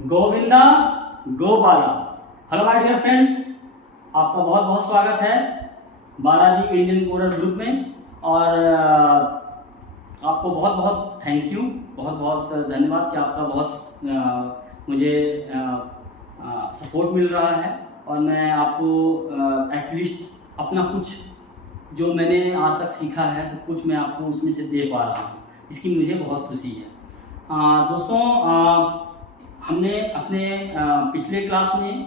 Govinda Gopala. Hello my dear friends, आपका बहुत बहुत स्वागत है बालाजी इंडियन कोडर ग्रुप में। और आपको बहुत बहुत थैंक यू, बहुत बहुत धन्यवाद कि आपका बहुत मुझे सपोर्ट मिल रहा है। और मैं आपको एटलीस्ट अपना कुछ जो मैंने आज तक सीखा है तो कुछ मैं आपको उसमें से दे पा रहा हूँ, इसकी मुझे बहुत खुशी है। दोस्तों, हमने अपने पिछले क्लास में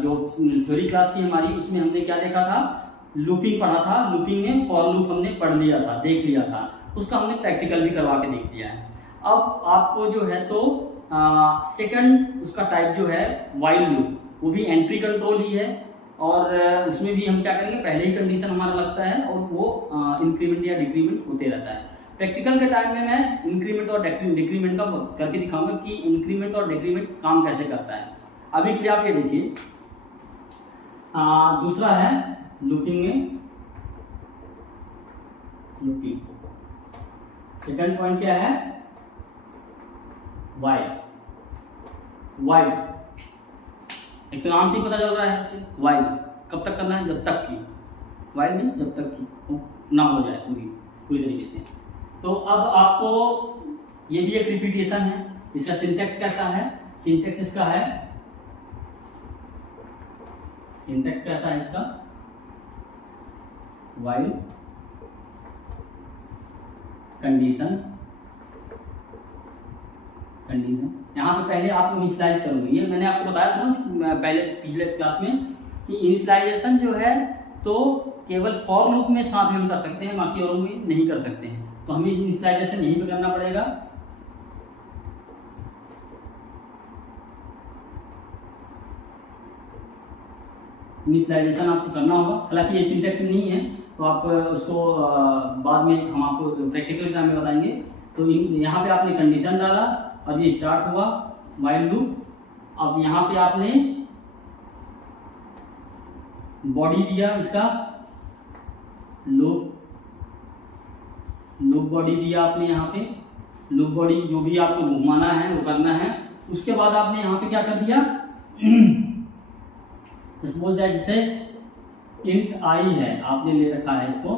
जो थ्योरी क्लास थी हमारी, उसमें हमने क्या देखा था, लूपिंग पढ़ा था। लूपिंग में फॉर लूप हमने पढ़ लिया था, देख लिया था, उसका हमने प्रैक्टिकल भी करवा के देख लिया है। अब आपको जो है तो सेकंड उसका टाइप जो है वाइल लूप, वो भी एंट्री कंट्रोल ही है। और उसमें भी हम क्या करेंगे, पहले ही कंडीशन हमारा लगता है और वो इंक्रीमेंट या डिक्रीमेंट होते रहता है। प्रैक्टिकल के टाइम में मैं इंक्रीमेंट और डिक्रीमेंट का करके दिखाऊंगा कि इंक्रीमेंट और डिक्रीमेंट काम कैसे करता है। अभी के लिए आप ये देखिए, दूसरा है लूपिंग में लूपिंग। सेकंड पॉइंट क्या है, वाइल। वाइल एक तो नाम से ही पता चल रहा है इसके, वाइल कब तक करना है, जब तक की, वाइल मीन्स जब तक की ना हो जाए पूरी तरीके से। तो अब आपको ये भी एक रिपीटेशन है। इसका सिंटेक्स कैसा है, सिंटेक्स इसका है, सिंटेक्स कैसा है इसका, वाइल कंडीशन। यहाँ पे पहले आपको इनिशियलाइज करूंगी, ये मैंने आपको बताया था ना पहले पिछले क्लास में कि इनिशियलाइजेशन जो है तो केवल फॉर लूप में साथ में हम कर सकते हैं, बाकी औरों में नहीं कर सकते हैं। तो हमें इनिशियलाइजेशन यहीं पे करना पड़ेगा। इनिशियलाइजेशन आपको करना होगा, हालांकि ये सिंटेक्स नहीं है तो आप उसको बाद में हम आपको प्रैक्टिकल टाइम में बताएंगे। तो यहाँ पे आपने कंडीशन डाला और ये स्टार्ट हुआ वाइल लूप। अब यहाँ पे आपने बॉडी दिया, इसका लूप बॉडी दिया आपने। यहाँ पे लूप बॉडी जो भी आपको घुमाना है वो करना है। उसके बाद आपने यहाँ पे क्या कर दिया, सपोज दैट जैसे इंट आई है, आपने ले रखा है इसको,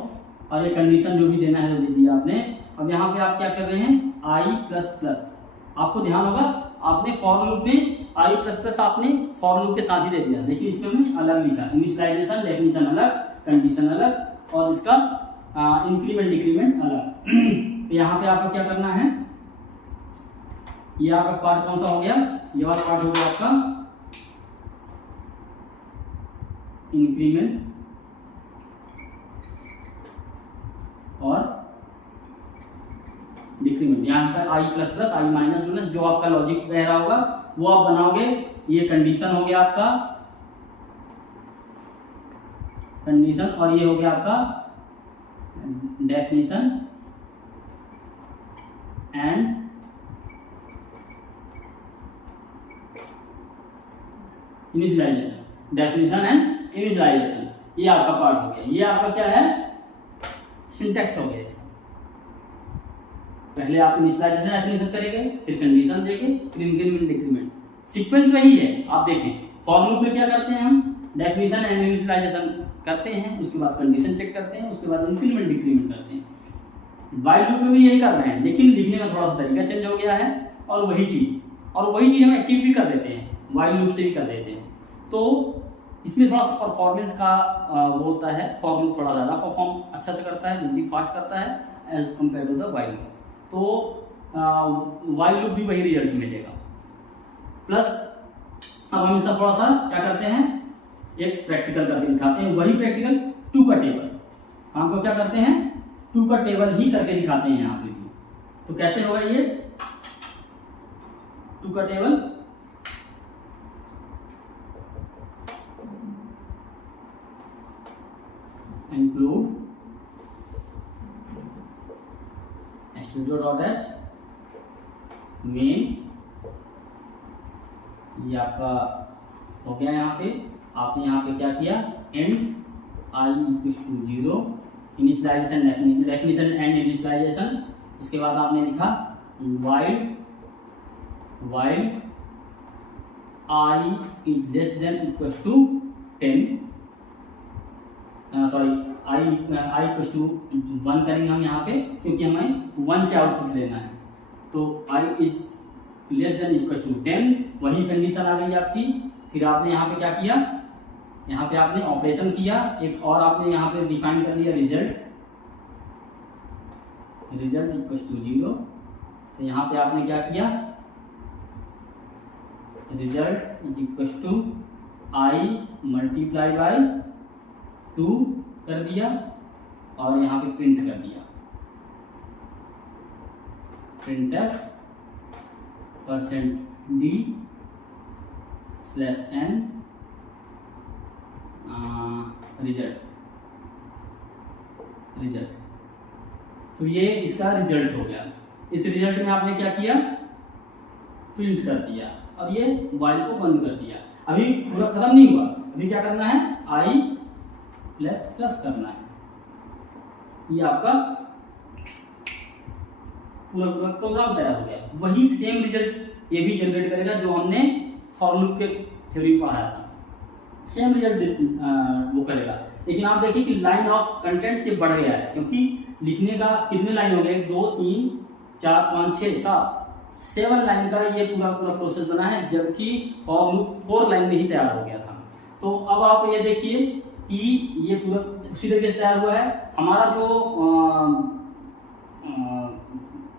और ये कंडीशन जो भी देना है वो दे दिया आपने। अब यहाँ पे आप क्या कर रहे हैं, आई प्लस प्लस। आपको ध्यान होगा आपने फॉर लूप में आई प्लस प्लस आपने फॉर लूप के साथ ही दे दिया, लेकिन इसमें हमने अलग लिखा, इनिशियलाइजेशन डेफिनेशन अलग, कंडीशन अलग, और इसका इंक्रीमेंट डिक्रीमेंट अलग। तो यहाँ पे आपको क्या करना है, ये आपका पार्ट कौन सा हो गया, ये वाला पार्ट हो गया आपका इंक्रीमेंट और डिक्रीमेंट। यहाँ पर आई प्लस प्लस, आई माइनस माइनस, जो आपका लॉजिक बह रहा होगा वो आप बनाओगे। ये कंडीशन हो गया आपका कंडीशन, और ये हो गया आपका definition and initialisation. Definition and initialisation, ये आपका पार्ट हो गया। ये आपका क्या है, सिंटेक्स हो गया इसका। पहले आप इनिशियलाइजेशन डेफिनेशन करेंगे, फिर कंडीशन देंगे, फिर इंक्रीमेंट डिक्रीमेंट। सीक्वेंस वही है, आप देखें फॉर लूप में क्या करते हैं हम, डेफिनेशन एंड इनिशियलाइजेशन करते हैं, उसके बाद कंडीशन चेक करते हैं, उसके बाद इंक्रीमेंट डिक्रीमेंट करते हैं। वाइल लूप में भी यही कर रहे हैं, लेकिन लिखने में थोड़ा सा तरीका चेंज हो गया है, और वही चीज हम अचीव भी कर देते हैं, वाइल लूप से भी कर देते हैं। तो इसमें थोड़ा सा परफॉर्मेंस का वो होता है, फॉर लूप थोड़ा ज़्यादा परफॉर्म अच्छा से करता है, जल्दी फास्ट करता है as compare to the while loop. तो वाइल लूप भी वही रिजल्ट मिलेगा। प्लस अब हम इसका थोड़ा सा क्या करते हैं, एक प्रैक्टिकल करके दिखाते हैं। वही प्रैक्टिकल टू का टेबल, हमको क्या करते हैं, टू का टेबल ही करके दिखाते हैं यहाँ पे भी। तो कैसे होगा ये टू का टेबल, इंक्लूड studio.h मेन, ये आपका हो गया। यहाँ पे आपने यहाँ पे क्या किया, and I equal to 0, initialisation definition and initialisation. उसके बाद आपने लिखा while while I is less than equal to 10, sorry I equal to 1 करेंगे हम यहाँ पे, क्योंकि हमें 1 से आउटपुट लेना है। तो i is less than equal to 10, वही कंडीशन आ गई आपकी। फिर आपने यहाँ पे क्या किया, यहाँ पे आपने ऑपरेशन किया, एक और आपने यहाँ पे डिफाइन कर लिया रिजल्ट इक्वल टू 0। तो यहाँ पे आपने क्या किया, result is equal to I multiply by 2 कर दिया और यहाँ पे प्रिंट कर दिया, प्रिंटर %d /n रिजल्ट। तो ये इसका रिजल्ट हो गया। इस रिजल्ट में आपने क्या किया, प्रिंट कर दिया और ये वाइल को बंद कर दिया। अभी पूरा खत्म नहीं हुआ, अभी क्या करना है, आई प्लस प्लस करना है। ये आपका पूरा प्रोग्राम तैयार हो गया। वही सेम रिजल्ट ये भी जनरेट करेगा जो हमने फॉर लूप के थ्योरी में पढ़ाया था, सेम रिजल्ट वो करेगा। लेकिन आप देखिए कि लाइन ऑफ कंटेंट से बढ़ गया है, क्योंकि लिखने का कितने लाइन हो गए, 2 3 4 5 6 7 लाइन का ये पूरा प्रोसेस बना है, जबकि फॉर लूप 4 लाइन में ही तैयार हो गया था। तो अब आप ये देखिए कि ये पूरा उसी तरीके से तैयार हुआ है। हमारा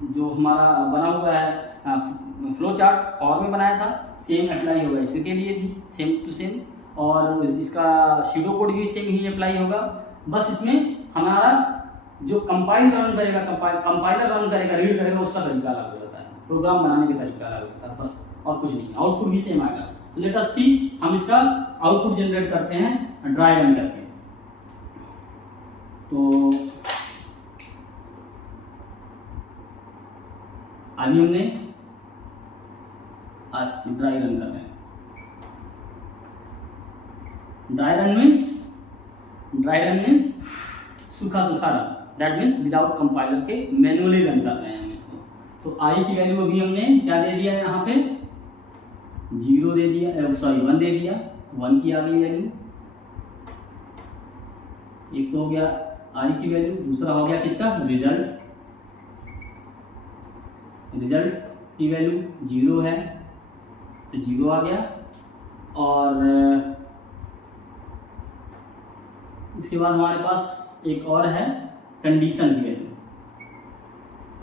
जो हमारा बना हुआ है फ्लो चार्ट फॉर में बनाया था, सेम अप्लाई होगा इसके लिए भी, सेम टू सेम, और इसका सीडो कोड भी सेम ही अप्लाई होगा। बस इसमें हमारा जो कंपाइलर रन करेगा, रीड करेगा, उसका तरीका अलग हो जाता है, प्रोग्राम बनाने का तरीका अलग होता है, बस और कुछ नहीं। आउटपुट भी सेम आएगा। लेट अस सी, हम इसका आउटपुट जनरेट करते हैं ड्राई रन करके। तो अभी हमने ड्राई रन कर रहे हैं। ड्राई रन मीन्स सूखा run, that means without compiler के मैनुअली रन कर रहे हैं हम इसको। तो आई की वैल्यू अभी हमने क्या दे दिया है, यहाँ पे 0 दे दिया, सॉरी 1 दे दिया, 1 की आ गई वैल्यू। एक तो हो गया आई की वैल्यू, दूसरा हो गया किसका, रिजल्ट की वैल्यू 0 है तो 0 आ गया। और इसके बाद हमारे पास एक और है कंडीशन की वैल्यू।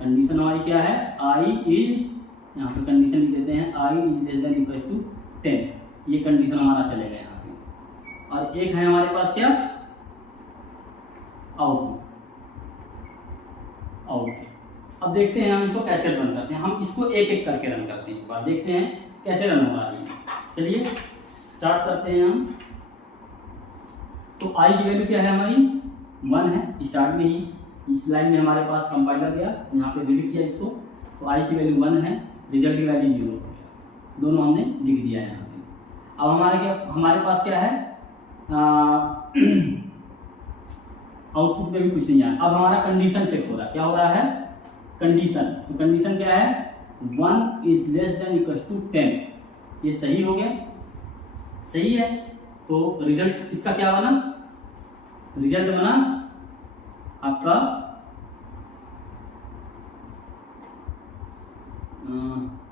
कंडीशन हमारी क्या है, आई इज, यहाँ पे कंडीशन लिख देते हैं, i is less than equal to 10। ये कंडीशन हमारा चलेगा यहाँ पे। और एक है हमारे पास क्या, आउटपुट। अब देखते हैं हम इसको कैसे रन करते हैं। हम इसको एक एक करके रन करते हैं, एक बार देखते हैं कैसे रन हो रहा है। चलिए स्टार्ट करते हैं हम। तो आई की वैल्यू क्या है हमारी, 1 है स्टार्ट में ही। इस लाइन में हमारे पास कंपाइलर गया, यहाँ पे रीड किया इसको, तो आई की वैल्यू 1 है, रिजल्ट की वैल्यू 0 हो गया। दोनों हमने लिख दिया है यहाँ पे। अब हमारे पास क्या है, आउटपुट में भी कुछ नहीं आया। अब हमारा कंडीशन चेक हो रहा है, क्या हो रहा है, कंडीशन। तो कंडीशन क्या है, 1 is less than equal to 10। ये सही हो गया, सही है। तो रिजल्ट इसका क्या बना, रिजल्ट बना आपका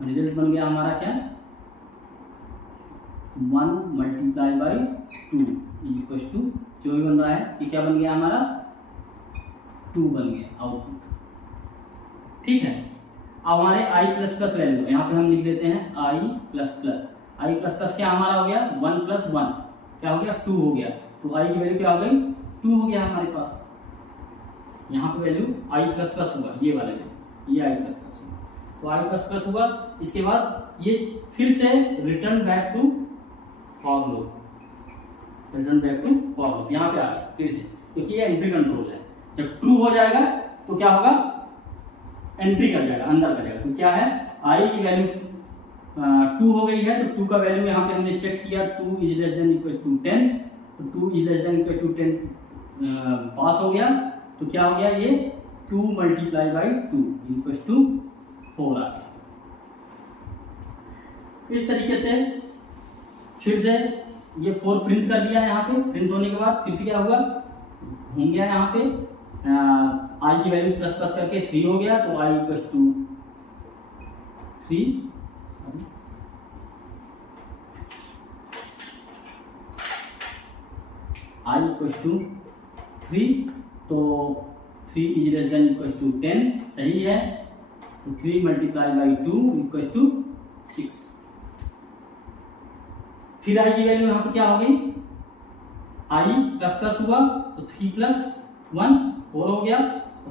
रिजल्ट बन गया हमारा क्या, 1 मल्टीप्लाई बाई 2 इक्वल टू, जो भी बन रहा है ये क्या बन गया हमारा, 2 बन गया आउटपुट। ठीक है। अब हमारे आई प्लस प्लस वैल्यू यहाँ पे हम लिख देते हैं आई प्लस प्लस क्या हमारा हो गया, 1 + 1 क्या हो गया, 2 हो गया। तो आई की वैल्यू क्या हो गई, 2 हो गया हमारे पास। यहाँ पे वैल्यू आई प्लस प्लस हुआ, ये वाले में ये आई प्लस प्लस हुआ, तो आई प्लस प्लस हुआ। इसके बाद ये फिर से return back to for loop, यहाँ पे आ गया फिर से, क्योंकि ये एंट्री कंट्रोल है। जब ट्रू हो जाएगा तो क्या होगा, एंट्री कर जाएगा, अंदर कर जाएगा। तो क्या है, आई की वैल्यू 2 हो गई है, तो 2 का वैल्यू यहाँ पे हमने चेक किया, 2 is less than equal to 10, तो 2 is less than equal to 10 pass हो गया। तो क्या हो गया, ये 2 मल्टीप्लाई बाई 2 इक्वल टू 4 आ गया। इस तरीके से फिर से ये 4 प्रिंट कर दिया यहाँ पे। प्रिंट होने के बाद फिर से क्या हुआ, घूम गया यहाँ पे, आई की वैल्यू प्लस प्लस करके 3 हो गया, तो i equal to 3, i equal to 3, तो 3 is less than equal to 10, सही है। तो 3 मल्टीप्लाई बाई 2 इक्वल टू 6। फिर आई की वैल्यू यहाँ पे क्या हो गई, आई प्लस प्लस हुआ तो 3 प्लस 1 4 हो गया, तो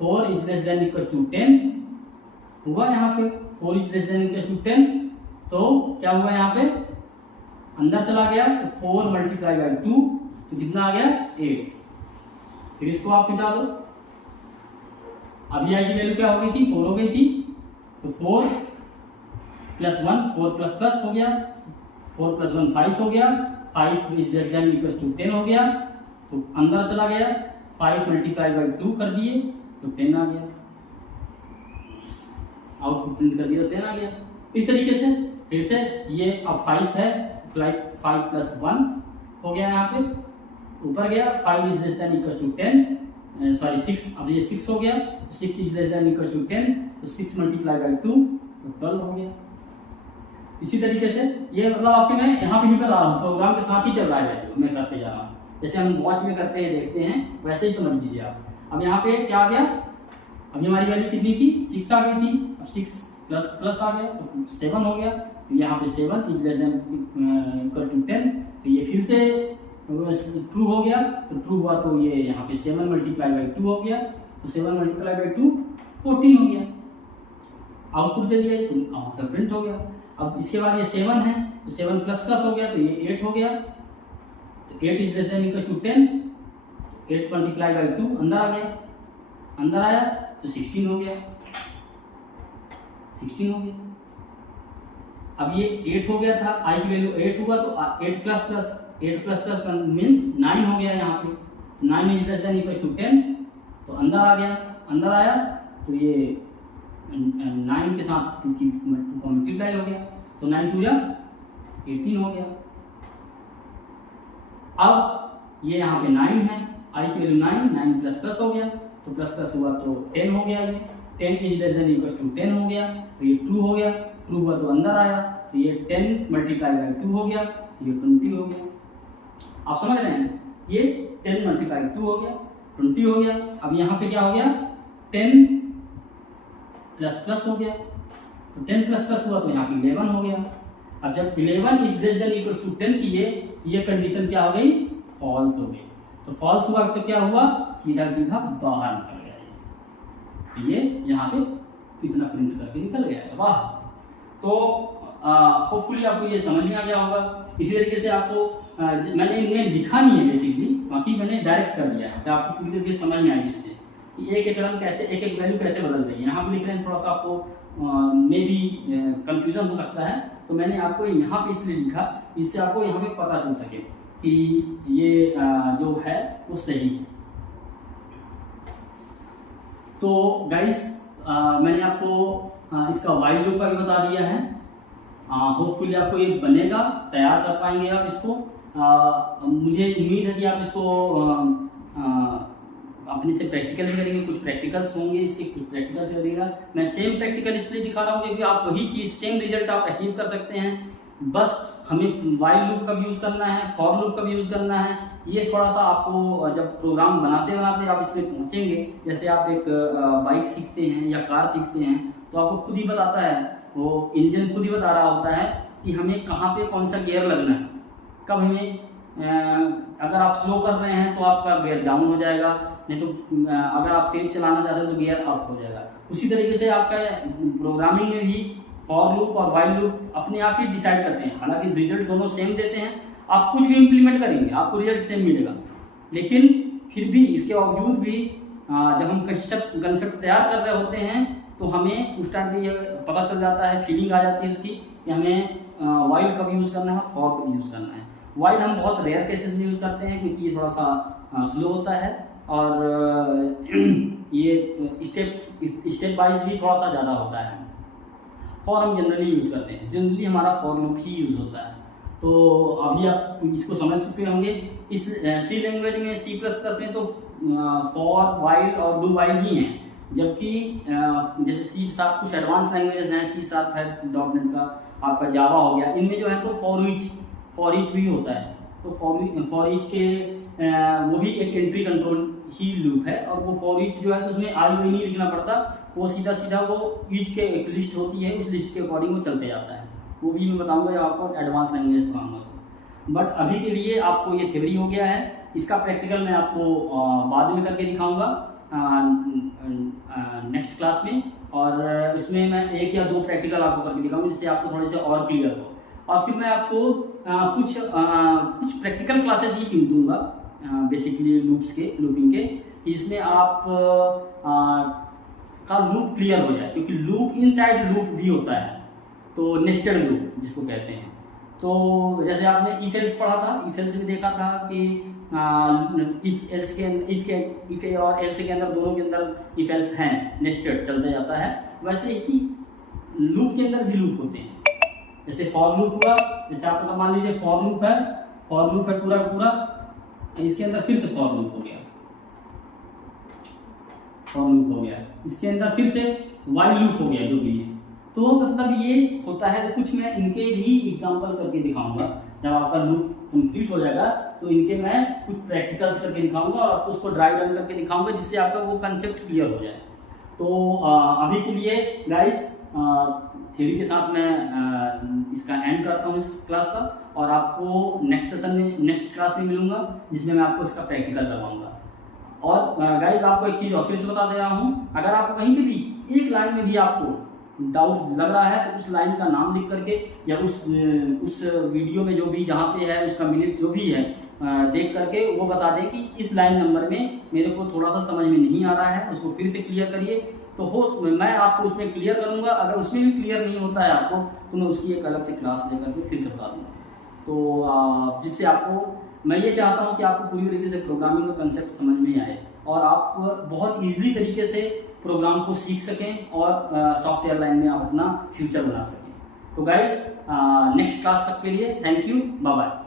4 is less than equal to 10 हुआ यहाँ पे। 4 is less than equal to 10, तो क्या हुआ यहाँ पे, अंदर चला गया, तो 4 मल्टीप्लाई बाई 2, तो कितना आ गया 8। फिर इसको आप निकालो, अभी आई की वैल्यू क्या हो गई थी, 4 हो गई थी, तो 4 प्लस 1 4 प्लस प्लस हो गया, 4 प्लस 1 5 हो गया, 5 is less than equal to 10 हो गया, तो अंदर चला गया, 5 मल्टीप्लाई बाई 2 कर दिए तो 10 आ गया, आउटपुट प्रिंट कर दिया तो 10 आ गया। इस तरीके से फिर से ये अब 5 है, 5 प्लस 1 हो गया यहाँ पे, ऊपर गया, 5 is less than equal to 10, sorry 6, अब ये 6 हो गया, 6 is less than equal to 10, तो 6 मल्टीप्लाई बाई 2 तो 12 हो गया। इसी तरीके से ये मतलब आपके मैं यहाँ पे ही कर रहा हूँ, प्रोग्राम के साथ ही चल रहा है, वैल्यू मैं करते जा रहा हूँ, जैसे हम वॉच में करते हैं देखते हैं वैसे ही समझ लीजिए आप। अब यहाँ पे क्या आ गया, अभी हमारी वैल्यू कितनी थी, 6 आ गई थी, अब 6 प्लस प्लस आ गया तो 7 हो गया, तो यहाँ पे 7 is less than equal to 10, तो ये फिर से ट्रू हो गया, तो ट्रू हुआ तो ये यहाँ पे 7 मल्टीप्लाई बाई 2 हो गया, तो 7 मल्टीप्लाई बाई 2 14 हो गया, आउटपुट दे दिया, तो आउटपुट प्रिंट हो गया। अब इसके बाद ये 7 है, तो 7 प्लस प्लस हो गया, तो ये 8 हो गया, तो 8 is less than equal to 10, 8 multiply by 2 अंदर आ गया, अंदर आया तो 16 हो गया, 16 हो गया। अब ये 8 हो गया था, आई की वैल्यू 8 हुआ, तो 8 प्लस प्लस मीन्स 9 हो गया यहाँ पे, तो 9 is less than equal to 10, तो अंदर आ गया, अंदर आया तो ये 9 के साथ 2 को मल्टीप्लाई हो गया, तो 9 2 जा 18 हो गया। अब ये यहाँ पे 9 है, आई की वैल्यू 9 प्लस प्लस हो गया, तो प्लस प्लस हुआ तो 10 हो गया, ये 10 is less than equal to 10 हो गया, तो ये ट्रू हो गया, ट्रू हुआ तो अंदर आया, तो ये 10 मल्टीप्लाई बाई 2 हो गया, ये 20 हो गया। आप समझ रहे हैं, ये 10 मल्टीप्लाई 2 हो गया, 20 हो गया। अब यहाँ पे क्या हो गया, 10 प्लस प्लस हो गया, तो 10 प्लस प्लस हुआ तो यहाँ पे 11 हो गया। अब जब 11 is less than equal to 10 की ये कंडीशन क्या हो गई, फॉल्स हो गई, तो फॉल्स हुआ तो क्या हुआ, सीधा सीधा बाहर निकल गया, तो ये यहाँ पे कितना प्रिंट करके निकल गया है, वाह। तो होपफुली आपको ये समझ में आ गया होगा। इसी तरीके से आपको मैंने इनमें लिखा नहीं है बेसिकली, बाकी मैंने डायरेक्ट कर दिया है, आपको पूरी तरीके समझ में आए, जिससे कि एक टर्म कैसे, एक वैल्यू कैसे बदल रही है। यहाँ पे लिख रहे हैं, थोड़ा सा आपको मे भी कंफ्यूजन हो सकता है, तो मैंने आपको यहाँ पे इसलिए लिखा, इससे आपको यहाँ पे पता चल सके कि ये जो है वो सही है। तो गाइस मैंने आपको इसका वाइल लूप का भी बता दिया है, होपफुली आपको ये बनेगा, तैयार कर पाएंगे आप इसको। मुझे उम्मीद है कि आप इसको अपने से प्रैक्टिकल भी करेंगे, कुछ प्रैक्टिकल्स होंगे इसके, कुछ प्रैक्टिकल्स करेगा। मैं सेम प्रैक्टिकल इसलिए दिखा रहा हूँ क्योंकि आप वही चीज़, सेम रिजल्ट आप अचीव कर सकते हैं, बस हमें वाइल लूप का भी यूज़ करना है, फॉर लूप का भी यूज़ करना है। ये थोड़ा सा आपको जब प्रोग्राम बनाते बनाते आप इसमें पहुँचेंगे, जैसे आप एक बाइक सीखते हैं या कार सीखते हैं, तो आपको खुद ही बताता है, वो इंजन खुद ही बता रहा होता है कि हमें कहाँ पे कौन सा गियर लगना है, कब हमें अगर आप स्लो कर रहे हैं तो आपका गियर डाउन हो जाएगा, नहीं तो अगर आप तेज चलाना चाहते हैं तो गियर अप हो जाएगा। उसी तरीके से आपका प्रोग्रामिंग में भी फॉर लूप और वाइल लूप अपने आप ही डिसाइड करते हैं। हालांकि रिजल्ट दोनों सेम देते हैं, आप कुछ भी इम्प्लीमेंट करेंगे आपको रिजल्ट सेम मिलेगा, लेकिन फिर भी इसके बावजूद भी जब हम कंसेप्ट तैयार कर रहे होते हैं तो हमें उस टाइम पे पता चल जाता है, फीलिंग आ जाती है उसकी कि हमें वाइल कब यूज़ करना है, फॉर कब यूज़ करना है। वाइल हम बहुत रेयर केसेस में यूज़ करते हैं क्योंकि ये थोड़ा सा स्लो होता है और ये स्टेप वाइज भी थोड़ा सा ज़्यादा होता है। फॉर हम जनरली यूज़ करते हैं, जनरली हमारा फॉर लूप ही यूज़ होता है। तो अभी आप इसको समझ चुके होंगे। इस सी लैंग्वेज में, सी प्लस प्लस में तो फॉर, वाइल और डू वाइल ही हैं, जबकि जैसे सी शार्प कुछ एडवांस लैंग्वेजेस हैं, सी शार्प है .NET का, आपका जावा हो गया, इनमें जो है तो फॉर ईच भी होता है। तो फॉर ईच के वो भी एक एंट्री कंट्रोल ही लूप है, और वो फॉर ईच जो है तो उसमें आई नहीं लिखना पड़ता, वो सीधा सीधा वो ईच के एक लिस्ट होती है, उस लिस्ट के अकॉर्डिंग वो चलते जाता है। वो भी मैं बताऊंगा जब आपको एडवांस लैंग्वेज पढ़ाऊंगा तो। बट अभी के लिए आपको ये थ्योरी हो गया है, इसका प्रैक्टिकल मैं आपको बाद में करके दिखाऊंगा नेक्स्ट क्लास में, और इसमें मैं 1 या 2 प्रैक्टिकल आपको करके दिखाऊंगा जिससे आपको थोड़े से और क्लियर हो। और फिर मैं आपको कुछ प्रैक्टिकल क्लासेस ही दूंगा बेसिकली लूपिंग के, जिसमें आप का लूप क्लियर हो जाए, क्योंकि लूप इनसाइड लूप भी होता है, तो नेस्टेड लूप जिसको कहते हैं। तो जैसे आपने इफ एल्स पढ़ा था, इफ एल्स में देखा था कि इफ एल्स के इफ और एल्स के अंदर, दोनों के अंदर इफ एल्स हैं, नेस्टेड चलता जाता है। वैसे ही लूप के अंदर भी लूप होते हैं। जैसे फॉर लूप हुआ, जैसे आपका मान लीजिए फॉर लूप है पूरा पूरा, इसके अंदर फिर से फॉर लूप हो गया, इसके अंदर फिर से वाइल लूप हो गया, जो भी है। तो मतलब ये होता है। कुछ मैं इनके भी एग्जांपल करके दिखाऊंगा, जब आपका लूप कंप्लीट हो जाएगा तो इनके मैं कुछ प्रैक्टिकल्स करके दिखाऊंगा और आपको उसको ड्राई रन करके दिखाऊंगा, जिससे आपका वो कंसेप्ट क्लियर हो जाए। तो अभी के लिए गाइस थ्योरी के साथ मैं इसका एंड करता हूँ इस क्लास का, और आपको नेक्स्ट सेशन में, नेक्स्ट क्लास में मिलूंगा, जिसमें मैं आपको इसका प्रैक्टिकल करवाऊंगा। और गाइस आपको एक चीज़ और फिर से बता दे रहा हूँ, अगर आप कहीं पे भी एक लाइन में भी आपको डाउट लग रहा है तो उस लाइन का नाम लिख करके, या उस वीडियो में जो भी जहाँ पे है उसका मिनट जो भी है देख करके वो बता दें कि इस लाइन नंबर में मेरे को थोड़ा सा समझ में नहीं आ रहा है, उसको फिर से क्लियर करिए। तो मैं आपको उसमें क्लियर करूँगा। अगर उसमें भी क्लियर नहीं होता है आपको, तो मैं उसकी एक अलग से क्लास लेकर के फिर से बता दूँगा। तो जिससे आपको, मैं ये चाहता हूँ कि आपको पूरी तरीके से प्रोग्रामिंग का कंसेप्ट समझ में आए, और आप बहुत ईजिली तरीके से प्रोग्राम को सीख सकें, और सॉफ्टवेयर लाइन में आप अपना फ्यूचर बना सकें। तो गाइज नेक्स्ट क्लास तक के लिए थैंक यू, बाय बाय।